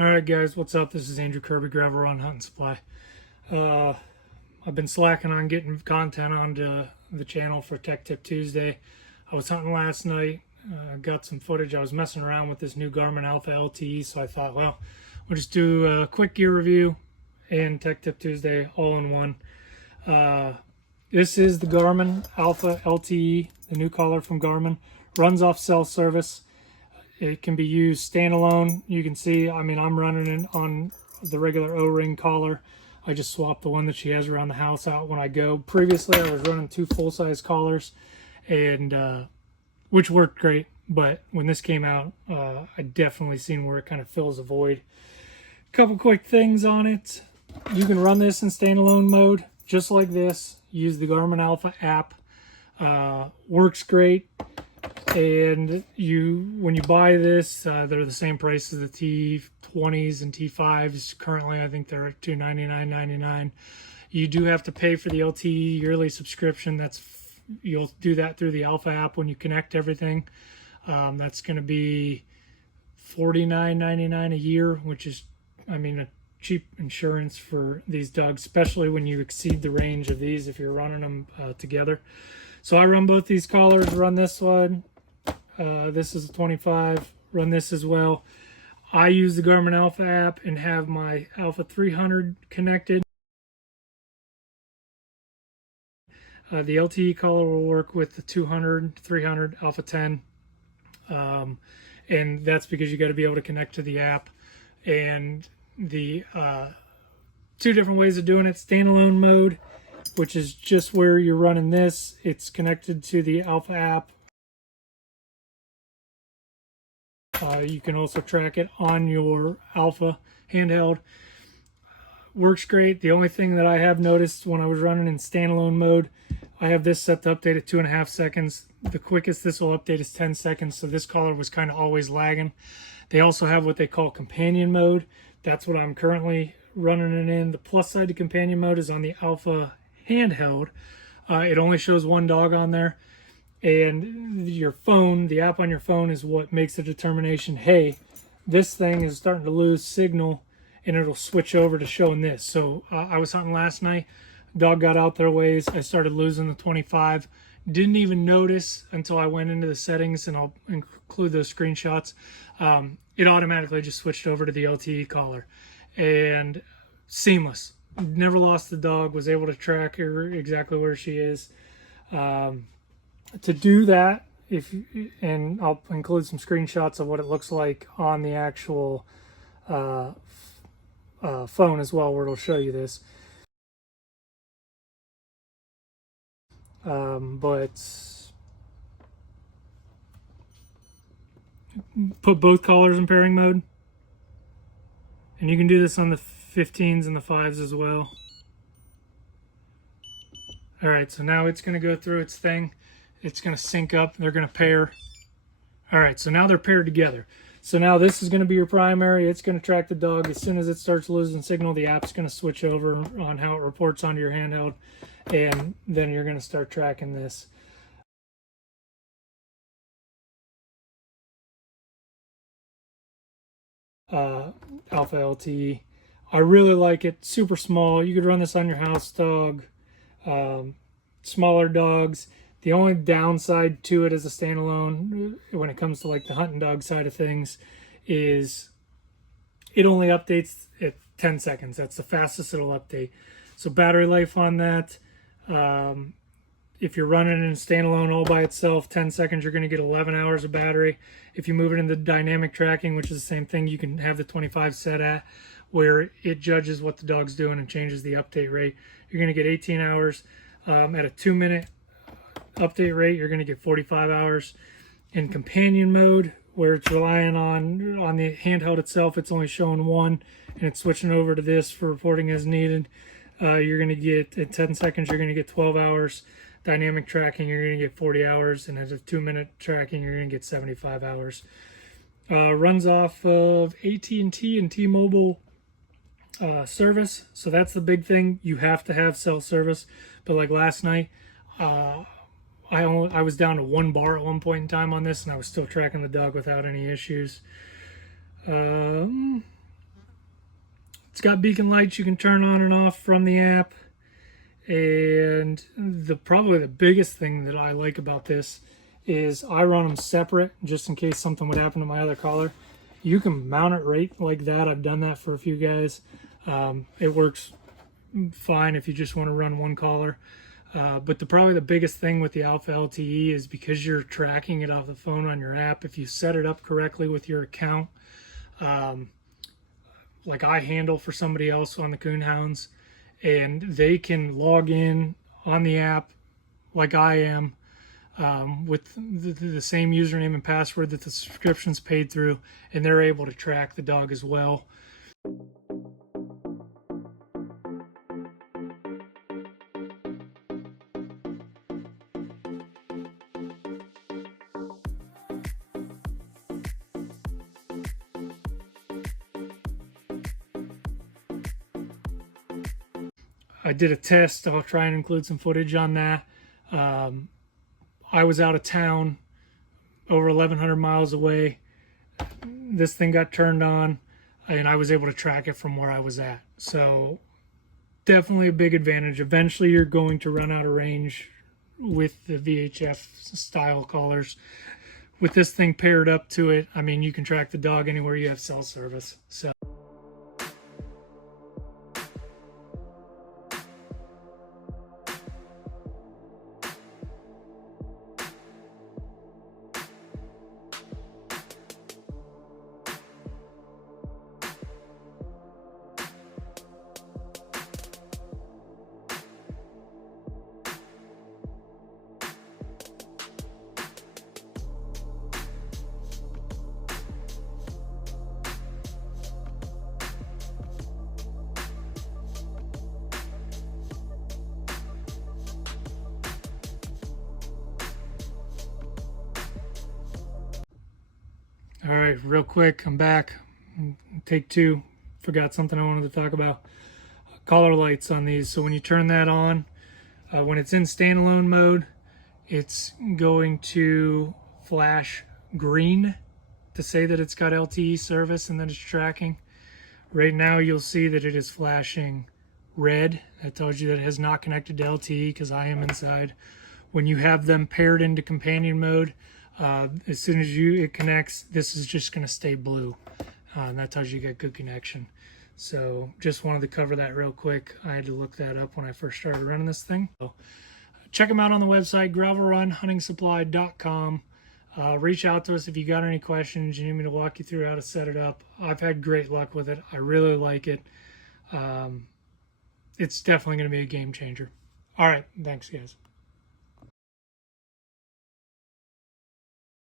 Alright guys, what's up? This is Andrew Kirby Gravel on Hunt and Supply. Uh, I've been slacking on getting content onto the channel for Tech Tip Tuesday. I was hunting last night, got some footage. I was messing around with this new Garmin Alpha LTE, so I thought, well, we'll just do a quick gear review and Tech Tip Tuesday all in one. This is the Garmin Alpha LTE, the new collar from Garmin. Runs off cell service. It can be used standalone. You can see, I'm running it on the regular O-ring collar. I just swapped the one that she has around the house out when I go. Previously, I was running two full-size collars, and which worked great. But when this came out, I definitely seen where it kind of fills a void. A couple quick things on it. You can run this in standalone mode, just like this. Use the Garmin Alpha app. Works great. And when you buy this, they're the same price as the T20s and T5s. Currently, I think they're at $299.99. You do have to pay for the LTE yearly subscription. You'll do that through the Alpha app when you connect everything. That's going to be $49.99 a year, which is, a cheap insurance for these dogs, especially when you exceed the range of these if you're running them together. So I run both these collars, run this one. This is a 25, run this as well. I use the Garmin Alpha app and have my Alpha 300 connected. The LTE collar will work with the 200, 300, Alpha 10. And that's because you got to be able to connect to the app. And the two different ways of doing it: standalone mode, which is just where you're running this. It's connected to the Alpha app. You can also track it on your Alpha handheld. Works great. The only thing that I have noticed when I was running in standalone mode, I have this set to update at 2.5 seconds. The quickest this will update is 10 seconds, so this collar was kind of always lagging. They also have what they call companion mode. That's what I'm currently running it in. The plus side to companion mode is on the Alpha handheld. It only shows one dog on there. And your phone, the app on your phone, is what makes the determination, hey, this thing is starting to lose signal, and it'll switch over to showing this. So I was hunting last night. Dog got out their ways. I started losing the 25. Didn't even notice until I went into the settings, and I'll include those screenshots. It automatically just switched over to the LTE collar. And seamless. Never lost the dog. Was able to track her exactly where she is. To do that, and I'll include some screenshots of what it looks like on the actual phone as well, where it'll show you this. But put both collars in pairing mode, and you can do this on the 15s and the 5s as well. All right, so now it's going to go through its thing. It's going to sync up. They're going to pair. All right, so now they're paired together. So now this is going to be your primary. It's going to track the dog. As soon as it starts losing signal, the app's going to switch over on how it reports onto your handheld, and then you're going to start tracking this. Alpha LTE. I really like it. Super small. You could run this on your house dog. Smaller dogs. The only downside to it as a standalone, when it comes to like the hunting dog side of things, is it only updates at 10 seconds. That's the fastest it'll update. So battery life on that, if you're running in standalone all by itself, 10 seconds, you're going to get 11 hours of battery. If you move it into dynamic tracking, which is the same thing, you can have the 25 set at, where it judges what the dog's doing and changes the update rate. You're going to get 18 hours. At a 2-minute update rate, you're going to get 45 hours. In companion mode, where it's relying on the handheld itself, it's only showing one, and it's switching over to this for reporting as needed. You're going to get, at 10 seconds, you're going to get 12 hours. Dynamic tracking, you're going to get 40 hours, and at a 2-minute tracking, you're going to get 75 hours. Runs off of AT&T and T-Mobile service, so that's the big thing. You have to have cell service. But like last night, I was down to 1 bar at one point in time on this, and I was still tracking the dog without any issues. It's got beacon lights you can turn on and off from the app. And probably the biggest thing that I like about this is I run them separate just in case something would happen to my other collar. You can mount it right like that. I've done that for a few guys. It works fine if you just want to run one collar. But probably the biggest thing with the Alpha LTE is because you're tracking it off the phone on your app. If you set it up correctly with your account, like I handle for somebody else on the Coon Hounds, and they can log in on the app like I am, with the same username and password that the subscription's paid through, and they're able to track the dog as well. I did a test. I'll try and include some footage on that. I was out of town, over 1,100 miles away. This thing got turned on, and I was able to track it from where I was at. So definitely a big advantage. Eventually, you're going to run out of range with the VHF style collars. With this thing paired up to it, I mean, you can track the dog anywhere you have cell service. So. All right, real quick, I'm back. Take two. Forgot something I wanted to talk about. Collar lights on these. So when you turn that on, when it's in standalone mode, it's going to flash green to say that it's got LTE service and that it's tracking. Right now, you'll see that it is flashing red. That tells you that it has not connected to LTE because I am inside. When you have them paired into companion mode, as soon as it connects, this is just going to stay blue, and that tells you got good connection. So just wanted to cover that real quick. I had to look that up when I first started running this thing. So check them out on the website, gravelrunhuntingsupply.com. Reach out to us if you got any questions. You need me to walk you through how to set it up. I've had great luck with it. I really like it. It's definitely going to be a game changer. All right, thanks guys.